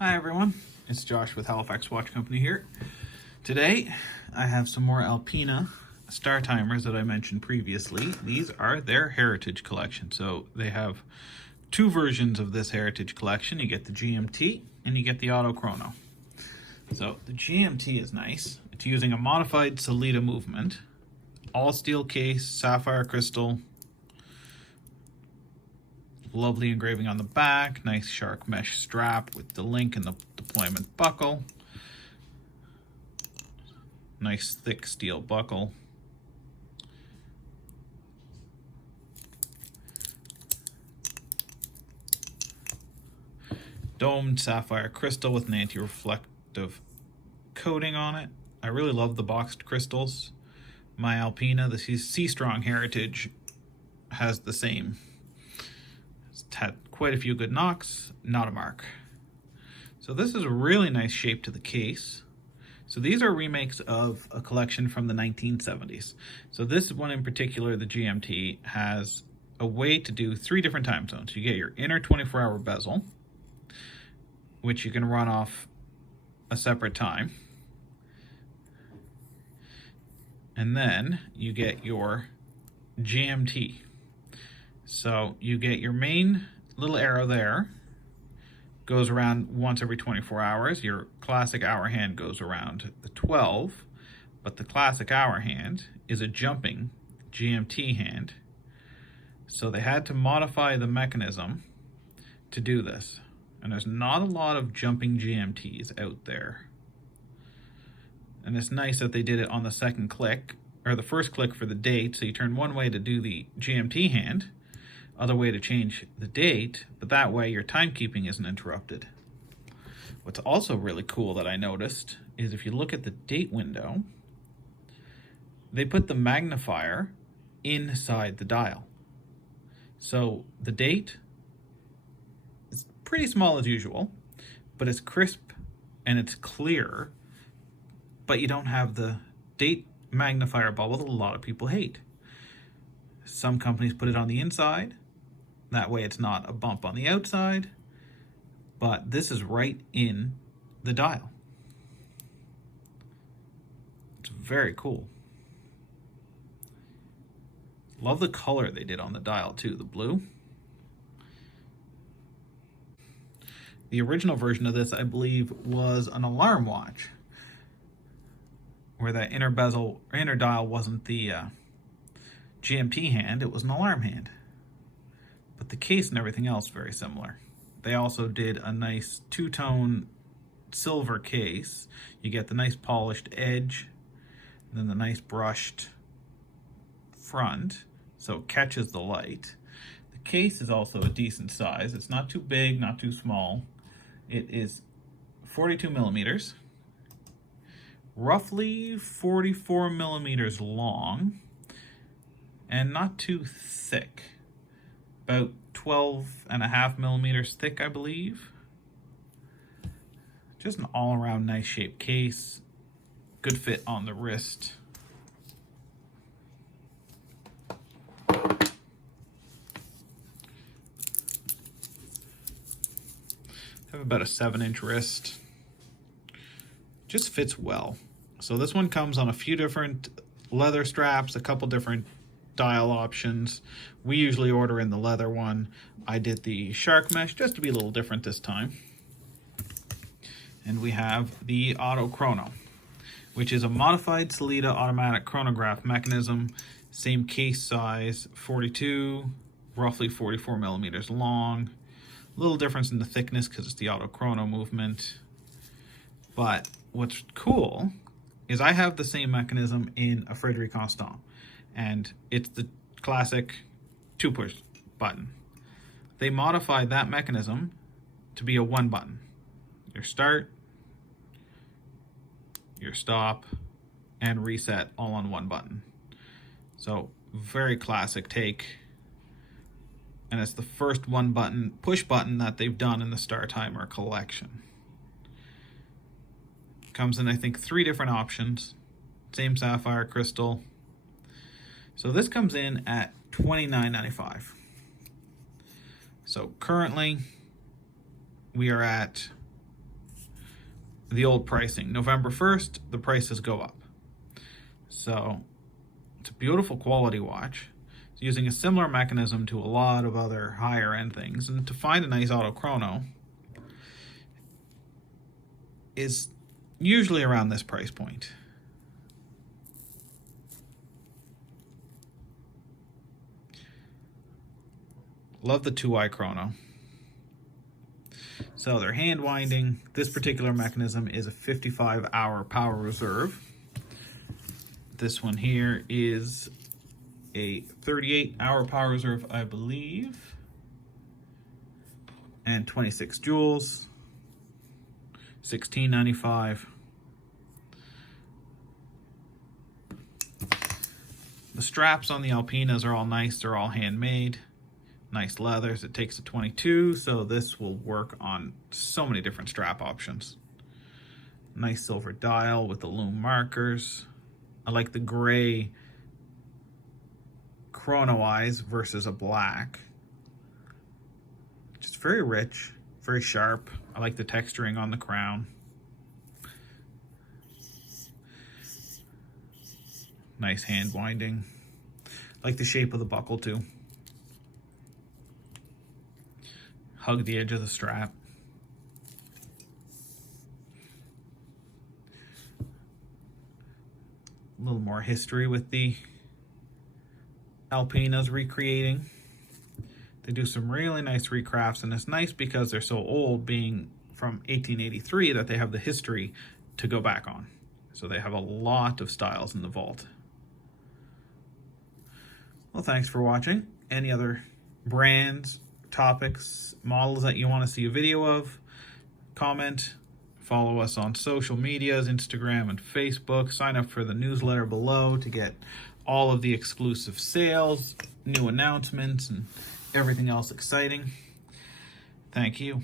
Hi everyone, it's Josh with Halifax Watch Company here. Today I have some more Alpina Startimers that I mentioned previously. These are their Heritage collection. So they have two versions of this Heritage collection. You get the GMT and you get the autochrono. So the GMT is nice. It's using a modified Sellita movement, all steel case, sapphire crystal, lovely engraving on the back, nice shark mesh strap with the link and the deployment buckle, nice thick steel buckle, domed sapphire crystal with an anti-reflective coating on it. I really love the boxed crystals. My Alpina, the Sea-Strong Heritage, has the same. It's had quite a few good knocks, not a mark. So this is a really nice shape to the case. So these are remakes of a collection from the 1970s. So this one in particular, the GMT, has a way to do 3 different time zones. You get your inner 24-hour bezel, which you can run off a separate time. And then you get your GMT. So you get your main little arrow there, goes around once every 24 hours. Your classic hour hand goes around the 12, but the classic hour hand is a jumping GMT hand. So they had to modify the mechanism to do this. And there's not a lot of jumping GMTs out there. And it's nice that they did it on the second click, or the first click for the date. So you turn one way to do the GMT hand, other way to change the date, but that way your timekeeping isn't interrupted. What's also really cool that I noticed is if you look at the date window, they put the magnifier inside the dial. So the date is pretty small as usual, but it's crisp and it's clear, but you don't have the date magnifier bubble that a lot of people hate. Some companies put it on the inside. That way it's not a bump on the outside, but this is right in the dial. It's very cool. Love the color they did on the dial too, the blue. The original version of this, I believe, was an alarm watch, where that inner bezel, or inner dial wasn't the GMT hand, it was an alarm hand. But the case and everything else very similar. They also did a nice two-tone silver case. You get the nice polished edge, and then the nice brushed front, so it catches the light. The case is also a decent size. It's not too big, not too small. It is 42 millimeters, roughly 44 millimeters long, and not too thick. About 12.5 millimeters thick, I believe. Just an all-around nice shaped case. Good fit on the wrist. Have about a 7-inch wrist. Just fits well. So this one comes on a few different leather straps, a couple different dial options. We usually order in the leather one. I did the shark mesh just to be a little different this time. And we have the autochrono, which is a modified Sellita automatic chronograph mechanism. Same case size, 42, roughly 44 millimeters long. A little difference in the thickness because it's the autochrono movement. But what's cool is I have the same mechanism in a Frederique Constant. And it's the classic 2-push button. They modified that mechanism to be a 1 button. Your start, your stop, and reset all on 1 button. So very classic take. And it's the first 1 button push button that they've done in the Startimer collection. Comes in, I think, 3 different options. Same sapphire crystal. So this comes in at $29.95. So currently we are at the old pricing. November 1st, the prices go up. So it's a beautiful quality watch. It's using a similar mechanism to a lot of other higher end things. And to find a nice autochrono is usually around this price point. Love the 2-eye chrono. So they're hand winding. This particular mechanism is a 55-hour power reserve. This one here is a 38-hour power reserve, I believe, and 26 joules, $16.95. The straps on the Alpinas are all nice. They're all handmade. Nice leathers. It takes a 22, so this will work on so many different strap options. Nice silver dial with the lume markers. I like the gray chrono eyes versus a black. Just very rich, very sharp. I like the texturing on the crown. Nice hand winding. I like the shape of the buckle too. Hug the edge of the strap. A little more history with the Alpinas recreating. They do some really nice recrafts, and it's nice because they're so old, being from 1883, that they have the history to go back on. So they have a lot of styles in the vault. Well, thanks for watching. Any other brands, topics, models that you want to see a video of, comment. Follow us on social medias, Instagram and Facebook. Sign up for the newsletter below to get all of the exclusive sales, new announcements, and everything else exciting. Thank you.